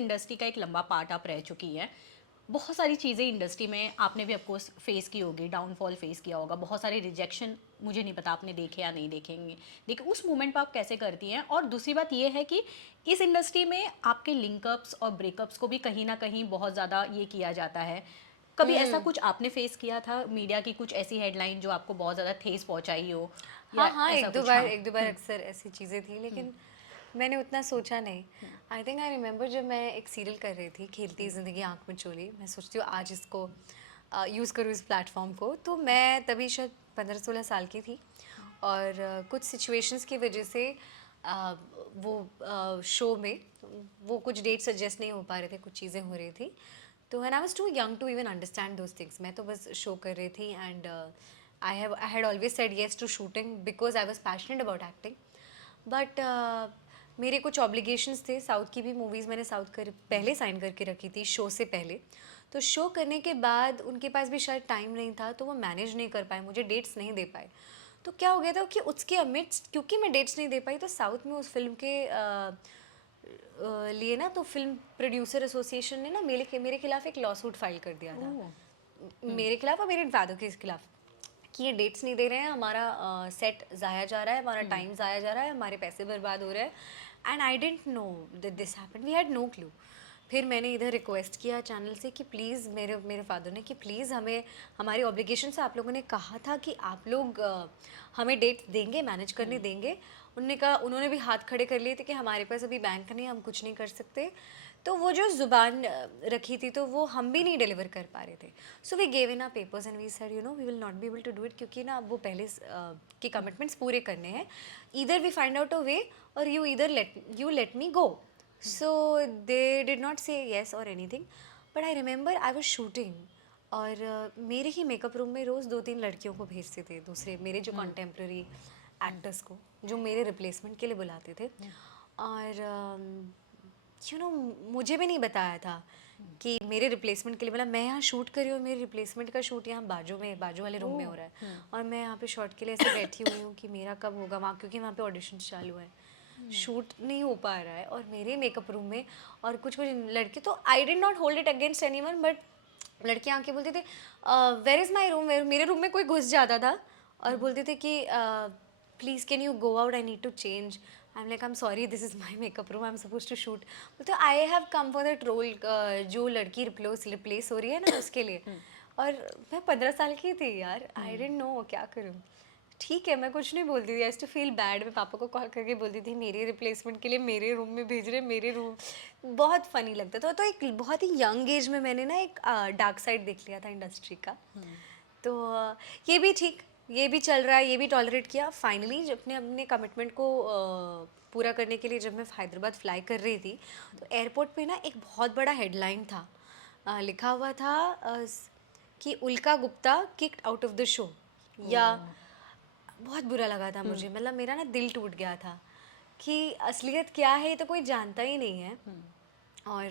Industry का एक लंबा पार्ट आप रह चुकी हैं। बहुत सारी चीज़ें इंडस्ट्री में आपने भी ऑफकोर्स फेस की होगी, डाउनफॉल फेस किया होगा, बहुत सारे रिजेक्शन, मुझे नहीं पता आपने देखे या नहीं देखेंगे। देखिए उस मोमेंट पर आप कैसे करती हैं? और दूसरी बात ये है कि इस इंडस्ट्री में आपके लिंकअप्स और ब्रेकअप्स को भी कहीं ना कहीं बहुत ज़्यादा ये किया जाता है। कभी ऐसा हुँ। कुछ आपने फेस किया था, मीडिया की कुछ ऐसी हेडलाइन जो आपको बहुत ज़्यादा ठेस पहुंचाई हो, या हाँ, हाँ, ऐसा 1-2 कुछ? बार हाँ। 1-2 बार हम्म। अक्सर ऐसी चीज़ें थी, लेकिन मैंने उतना सोचा नहीं। आई थिंक आई रिमेंबर जब मैं एक सीरियल कर रही थी, खेलती ज़िंदगी आँख में चोली, मैं सोचती हूँ आज इसको यूज़ करूँ इस प्लेटफ़ॉर्म को। तो मैं तभी शायद 15-16 साल की थी और कुछ सिचुएशंस की वजह से अ, वो शो में वो कुछ डेट सजेस्ट नहीं हो पा रहे थे, कुछ चीज़ें हो रही थी। तो when I was too young to even understand those things, मैं तो बस शो कर रही थी and I had always said yes to shooting because I was passionate about acting. But मेरे कुछ ऑब्लिगेशंस थे, साउथ की भी मूवीज़ मैंने साउथ कर पहले साइन करके रखी थी शो से पहले। तो शो करने के बाद उनके पास भी शायद टाइम नहीं था, तो वो मैनेज नहीं कर पाए, मुझे डेट्स नहीं दे पाए। तो क्या हो गया था कि उसके अमिड्स्ट क्योंकि मैं डेट्स नहीं दे पाई, तो साउथ में उस फिल्म के लिए ना, तो फिल्म प्रोड्यूसर एसोसिएशन ने ना मेरे खिलाफ एक लॉ सूट फाइल कर दिया था। ओह। मेरे खिलाफ और मेरे फादर के खिलाफ, कि ये डेट्स नहीं दे रहे हैं, हमारा सेट ज़ाया जा रहा है, हमारा टाइम ज़ाया जा रहा है, हमारे पैसे बर्बाद हो रहे हैं। And I didn't know that this happened, we had no clue. फिर मैंने इधर रिक्वेस्ट किया चैनल से कि प्लीज़, मेरे मेरे फादर ने, कि प्लीज़ हमें हमारी ऑब्लिगेशन से, आप लोगों ने कहा था कि आप लोग हमें डेट देंगे, मैनेज करने देंगे। उन्होंने कहा, उन्होंने भी हाथ खड़े कर लिए थे कि हमारे पास अभी बैंक नहीं, हम कुछ नहीं कर सकते। तो वो जो ज़ुबान रखी थी, तो वो हम भी नहीं डिलीवर कर पा रहे थे। So we gave in our papers and we said you know we will not be able to do it, क्योंकि ना अब वो पहले के कमिटमेंट्स पूरे करने हैं। Either we find out a way और you let me go. So they did not say yes और anything. But I remember I was shooting और मेरे ही मेकअप रूम में रोज़ 2-3 लड़कियों को भेजते थे, दूसरे मेरे जो कॉन्टेम्प्ररी एक्टर्स को, जो मेरे रिप्लेसमेंट के लिए बुलाते थे। और यू नो मुझे भी नहीं बताया था कि मेरे रिप्लेसमेंट के लिए, मतलब मैं यहाँ शूट कर रही हूँ, मेरे रिप्लेसमेंट का शूट यहाँ बाजू वाले रूम में हो रहा है, और मैं यहाँ पे शॉट के लिए ऐसे बैठी हुई हूँ कि मेरा कब होगा वहाँ, क्योंकि वहाँ पे ऑडिशन चालू है, शूट नहीं हो पा रहा है, और मेरे मेकअप रूम में और कुछ कुछ लड़के, तो I did not hold it against anyone, but लड़कियाँ आके बोलते थे वेयर इज़ माई रूम, मेरे रूम में कोई घुस जाता था और बोलते थे कि please can you go out, I need to change. I am like, I am sorry, this is my makeup room, I am suppose to shoot. बोलते I have come for that role, जो लड़की replace हो रही है ना, उसके लिए। और मैं 15 साल की थी यार, आई डेंट नो क्या करूँ। ठीक है, मैं कुछ नहीं बोलती थी, आई टू फील बैड। मैं पापा को कॉल करके बोलती थी मेरे रिप्लेसमेंट के लिए मेरे रूम में भेज रहे, मेरे रूम। बहुत फ़नी लगता था। तो एक बहुत ही यंग एज में मैंने ना एक डार्क साइड देख लिया था इंडस्ट्री का। तो ये भी ठीक, ये भी चल रहा है, ये भी टॉलरेट किया। फाइनली जब अपने अपने कमिटमेंट को पूरा करने के लिए जब मैं हैदराबाद फ्लाई कर रही थी, तो एयरपोर्ट पे ना एक बहुत बड़ा हेडलाइन था, लिखा हुआ था कि उल्का Gupta kicked out of the show, या बहुत बुरा लगा था मुझे, मतलब मेरा ना दिल टूट गया था कि असलियत क्या है ये तो कोई जानता ही नहीं है। और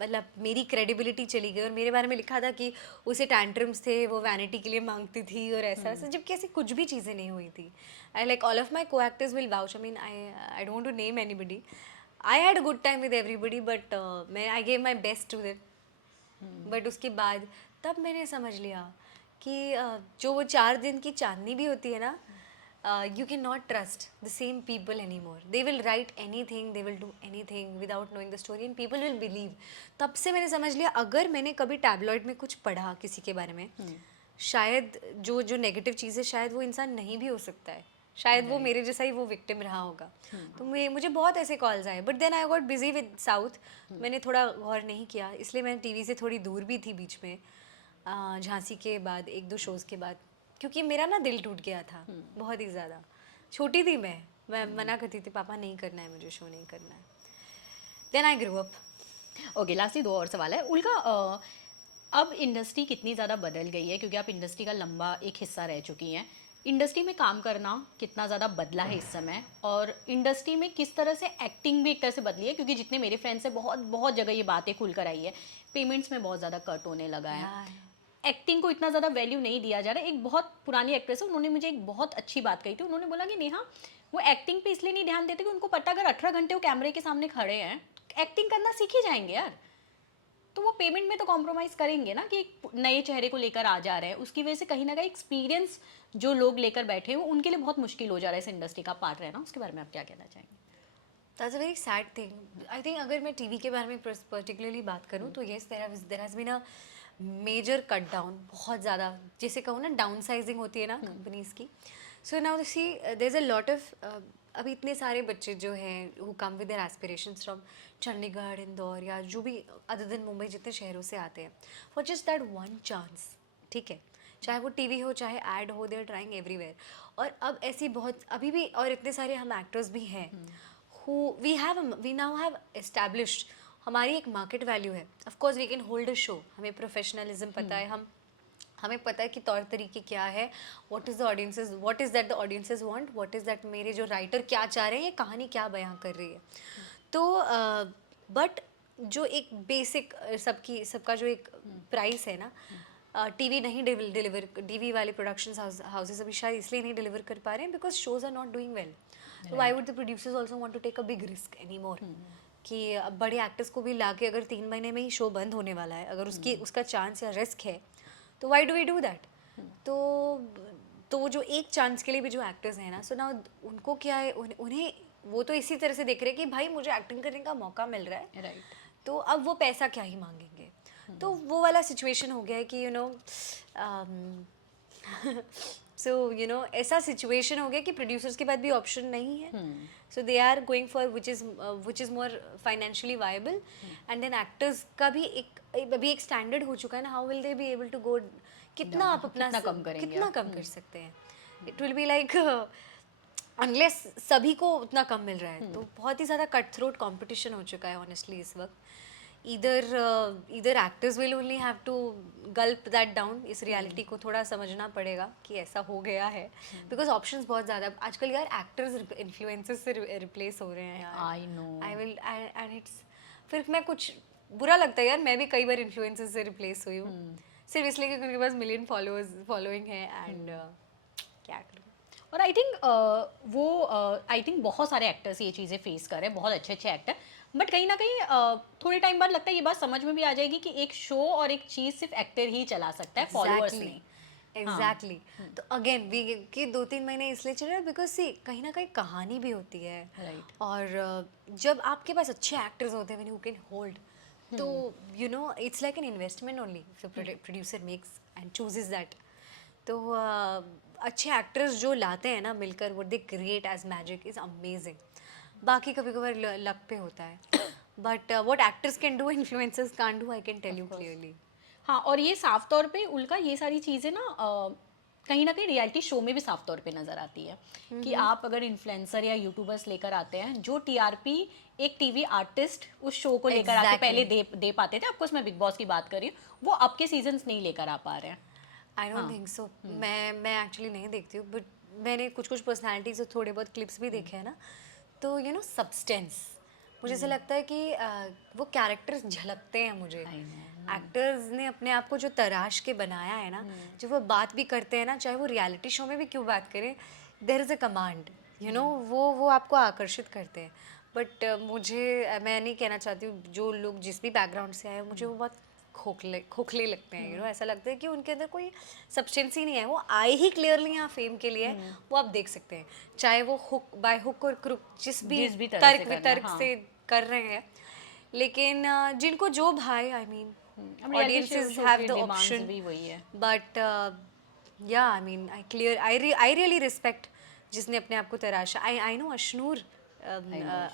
मतलब मेरी क्रेडिबिलिटी चली गई, और मेरे बारे में लिखा था कि उसे टैंट्रम्स थे, वो वैनिटी के लिए मांगती थी और ऐसा ऐसा, जबकि ऐसी कुछ भी चीज़ें नहीं हुई थी। I like all of my co actors will vouch, I mean I don't to name anybody, I had a good time with everybody, but मैं I gave my best to that. But उसके बाद तब मैंने समझ लिया कि जो वो 4 दिन की चांदनी भी होती है ना, you cannot trust the same people anymore. They will write anything, they will do anything without knowing the story and people will believe. तब से मैंने समझ लिया, अगर मैंने कभी टैबलॉइड में कुछ पढ़ा किसी के बारे में, शायद जो जो नेगेटिव चीज़ है, शायद वो इंसान नहीं भी हो सकता है, शायद वो मेरे जैसा ही वो विक्टिम रहा होगा। तो मुझे बहुत ऐसे कॉल्स आए, but then I got busy with South, मैंने थोड़ा गौर नहीं किया, इसलिए मैं टीवी से थोड़ी दूर भी थी बीच में, झांसी के बाद 1-2 शोज़ के बाद, क्योंकि मेरा ना दिल टूट गया था बहुत ही ज़्यादा। छोटी थी मैं मना करती थी, पापा नहीं करना है, मुझे शो नहीं करना है। Then I grow up. Okay, lastly दो और सवाल है उल्का। अब इंडस्ट्री कितनी ज़्यादा बदल गई है, क्योंकि आप इंडस्ट्री का लंबा एक हिस्सा रह चुकी हैं। इंडस्ट्री में काम करना कितना ज़्यादा बदला है इस समय, और इंडस्ट्री में किस तरह से एक्टिंग भी एक तरह से बदली है, क्योंकि जितने मेरे फ्रेंड्स हैं बहुत बहुत जगह ये बातें खुल कर आई है, पेमेंट्स में बहुत ज़्यादा कट होने लगा है, यार, एक्टिंग को इतना ज़्यादा वैल्यू नहीं दिया जा रहा है। एक बहुत पुरानी एक्ट्रेस है, उन्होंने मुझे एक बहुत अच्छी बात कही थी, उन्होंने बोला कि नेहा, वो एक्टिंग पे इसलिए नहीं ध्यान देते कि उनको पता अगर 18 घंटे वो कैमरे के सामने खड़े हैं, एक्टिंग करना सीख ही जाएंगे यार, तो वो पेमेंट में तो कॉम्प्रोमाइज़ करेंगे ना कि एक नए चेहरे को लेकर आ जा रहे हैं, उसकी वजह से कहीं ना कहीं एक्सपीरियंस जो लोग लेकर बैठे हैं उनके लिए बहुत मुश्किल हो जा रहा है इस इंडस्ट्री का पार्ट रहना। उसके बारे में आप क्या कहना चाहेंगे? That's a very sad thing. I think अगर मैं टीवी के बारे में पर्टिकुलरली बात करूँ तो yes, there has been a major cut down, बहुत ज़्यादा, जैसे कहूँ ना डाउन साइजिंग होती है ना कंपनीज की। So now see there is a lot of, अभी इतने सारे बच्चे जो हैं who come with their aspirations from Chandigarh, Indore या जो भी अदर देन मुंबई जितने शहरों से आते हैं for just that one chance, ठीक है, चाहे वो टीवी हो चाहे एड हो, दे आर ट्राइंग एवरीवेयर। और अब ऐसी बहुत अभी भी और इतने सारे हम एक्टर्स भी हैं who we now have established, हमारी एक मार्केट वैल्यू है। Of course we can hold a show, हमें प्रोफेशनलिज्म पता है, हमें पता है कि तौर तरीके क्या है, what is the audiences, what is that the audiences want, what is that मेरे जो राइटर क्या चाह रहे हैं, ये कहानी क्या बयां कर रही है। तो बट जो एक बेसिक सबका जो एक प्राइस है ना, टीवी नहीं डिलीवर, टीवी वाले प्रोडक्शन हाउसेस अभी शायद इसलिए नहीं डिलीवर कर पा रहे हैं because shows are not doing well. तो why would the producers also want to take a big risk any more, कि अब बड़े एक्टर्स को भी लाके अगर 3 महीने में ही शो बंद होने वाला है, अगर उसका चांस या रिस्क है, तो why do we do that. तो वो जो एक चांस के लिए भी जो एक्टर्स हैं ना, सो ना उनको क्या है, उन्हें वो तो इसी तरह से देख रहे हैं कि भाई मुझे एक्टिंग करने का मौका मिल रहा है, राइट। तो अब वो पैसा क्या ही मांगेंगे। तो वो वाला सिचुएशन हो गया है कि सो ऐसा सिचुएशन हो गया कि प्रोड्यूसर्स के पास भी ऑप्शन नहीं है, so they are going for which is more financially viable. And then actors का भी अभी एक स्टैंडर्ड हो चुका है ना, how will they be able to go, कितना आप अपना कितना कम करेंगे कितना आप? कम कर सकते हैं। It will be like unless सभी को उतना कम मिल रहा है, तो बहुत ही ज़्यादा कट थ्रोट कॉम्पिटिशन हो चुका है ऑनेस्टली इस वक्त। इधर actors will only have to gulp that down, इस रियलिटी को थोड़ा समझना पड़ेगा कि ऐसा हो गया है, बिकॉज ऑप्शंस बहुत ज़्यादा आजकल यार, एक्टर्स इन्फ्लुएंसर्स से रिप्लेस हो रहे हैं यार। I know. I will and it's, फिर मैं कुछ बुरा लगता है यार, मैं भी कई बार इन्फ्लुएंसर्स से रिप्लेस हुई हूँ, सिर्फ इसलिए कि उनके पास मिलियन फॉलोइंग है, एंड क्या करूँ। और आई थिंक वो आई थिंक बहुत सारे एक्टर्स ये चीज़ें फेस कर रहे हैं, बहुत अच्छे अच्छे एक्टर। बट कहीं ना कहीं थोड़े टाइम बाद लगता है ये बात समझ में भी आ जाएगी कि एक शो और एक चीज़ सिर्फ एक्टर ही चला सकता है, फॉलोअर्स नहीं। एग्जैक्टली। तो अगेन वी कि 2-3 महीने इसलिए चल रहा है बिकॉज सी कहीं ना कहीं कहानी भी होती है। Right. और जब आपके पास अच्छे एक्टर्स होते हैं, व्हेन यू कैन होल्ड, तो it's like an investment only, producer makes and chooses that. तो अच्छे एक्टर्स जो लाते हैं ना मिलकर, वो they create as magic is amazing. बाकी कभी कभार लक पे होता है, but what actors can do influencers can't do, I can tell you clearly. हाँ, और ये साफ तौर पे उनका ये सारी चीज़ें ना कहीं ना कहीं रियलिटी शो में भी साफ तौर पे नज़र आती है कि आप अगर इन्फ्लुएंसर या यूट्यूबर्स लेकर आते हैं, जो टीआरपी एक टीवी आर्टिस्ट उस शो को लेकर आके पहले दे पाते थे, आपको मैं बिग बॉस की बात कर रही हूँ, वो अब के सीजन्स नहीं लेकर आ पा रहे हैं। I don't think so. मैं एक्चुअली नहीं देखती हूँ, बट मैंने कुछ पर्सनालिटीज से थोड़े बहुत क्लिप्स भी देखे हैं ना, तो सब्सटेंस मुझे ऐसा लगता है कि वो कैरेक्टर्स झलकते हैं मुझे। एक्टर्स ने अपने आप को जो तराश के बनाया है ना, जो वो बात भी करते हैं ना, चाहे वो रियलिटी शो में भी क्यों बात करें, देयर इज़ अ कमांड, वो आपको आकर्षित करते हैं। बट मैं नहीं कहना चाहती हूँ, जो लोग जिस भी बैकग्राउंड से आए हैं, मुझे वो बहुत खोखले लगते हैं। ऐसा लगता है कि उनके अंदर कोई सब्सटेंस ही नहीं है, वो आए ही क्लियरली यहाँ फेम के लिए, वो आप देख सकते हैं, चाहे वो हुक और क्रुक जिस भी तरह से तर्क करना, वितर्क हाँ। से कर रहे हैं, लेकिन जिनको जो भाई, आई मीन अब reality audiences show have की the demands option, भी वही है। but yeah, I mean I really respect जिसने अपने आप को तराशा। I know Ashnur,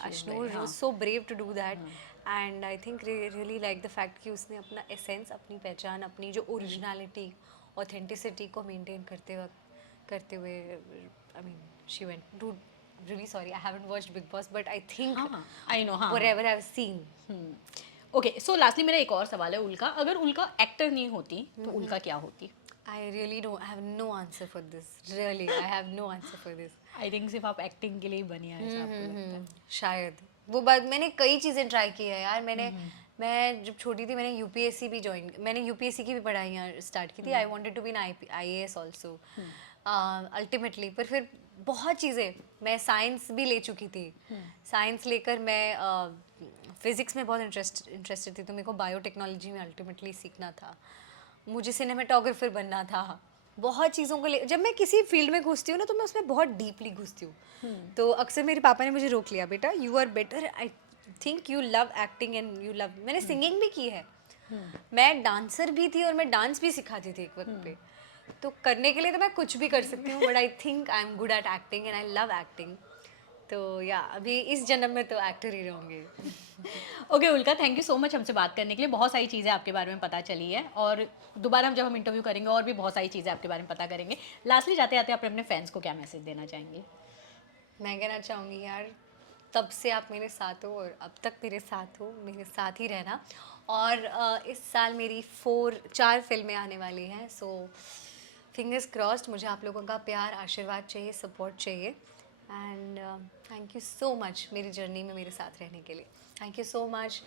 Ashnur was so brave to do that, and I think really like the fact कि उसने अपना essence, अपनी पहचान, अपनी जो originality, authenticity को maintain करते हुए, I mean she went to, really sorry I haven't watched Big Boss, but I think हाँ, आई नो। हाँ, whatever I've seen, ओके, सो लास्टली मेरा एक और सवाल है, उल्का अगर उल्का एक्टर नहीं होती तो उल्का क्या होती? I really don't, I have no answer for this, really I have no answer for this. I think सिर्फ आप एक्टिंग के लिए ही बनी है, ऐसा आपको लगता है? शायद वो बात, मैंने कई चीज़ें ट्राई की है यार। मैं जब छोटी थी, मैंने यूपीएससी भी मैंने यूपीएससी की भी पढ़ाइयाँ स्टार्ट की थी। I wanted to be an IAS also ultimately, पर फिर बहुत चीज़ें, मैं साइंस भी ले चुकी थी, साइंस लेकर मैं फिज़िक्स में बहुत इंटरेस्टेड थी, तो मेरे को बायोटेक्नोलॉजी में अल्टीमेटली सीखना था। मुझे सिनेमेटोग्राफर बनना था। बहुत चीज़ों को ले, जब मैं किसी फील्ड में घुसती हूँ ना तो मैं उसमें बहुत डीपली घुसती हूँ। तो अक्सर मेरे पापा ने मुझे रोक लिया, बेटा you are better, I think you love acting and you love, मैंने सिंगिंग भी की है, मैं डांसर भी थी और मैं डांस भी सिखाती थी एक वक्त पे। तो करने के लिए तो मैं कुछ भी कर सकती हूँ, but I think I am good at acting and I love acting. तो या अभी इस जन्म में तो एक्टर ही रहूँगी। ओके उल्का, थैंक यू सो मच हमसे बात करने के लिए। बहुत सारी चीज़ें आपके बारे में पता चली है और दोबारा जब हम इंटरव्यू करेंगे और भी बहुत सारी चीज़ें आपके बारे में पता करेंगे। लास्टली जाते जाते आप अपने फैंस को क्या मैसेज देना चाहेंगे? मैं कहना चाहूँगी यार, तब से आप मेरे साथ हो और अब तक मेरे साथ हो, मेरे साथ ही रहना। और इस साल मेरी 4 फिल्में आने वाली हैं, सो फिंगर्स क्रॉस्ड। मुझे आप लोगों का प्यार, आशीर्वाद चाहिए, सपोर्ट चाहिए। And thank you so much मेरी जर्नी में मेरे साथ रहने के लिए। Thank you so much.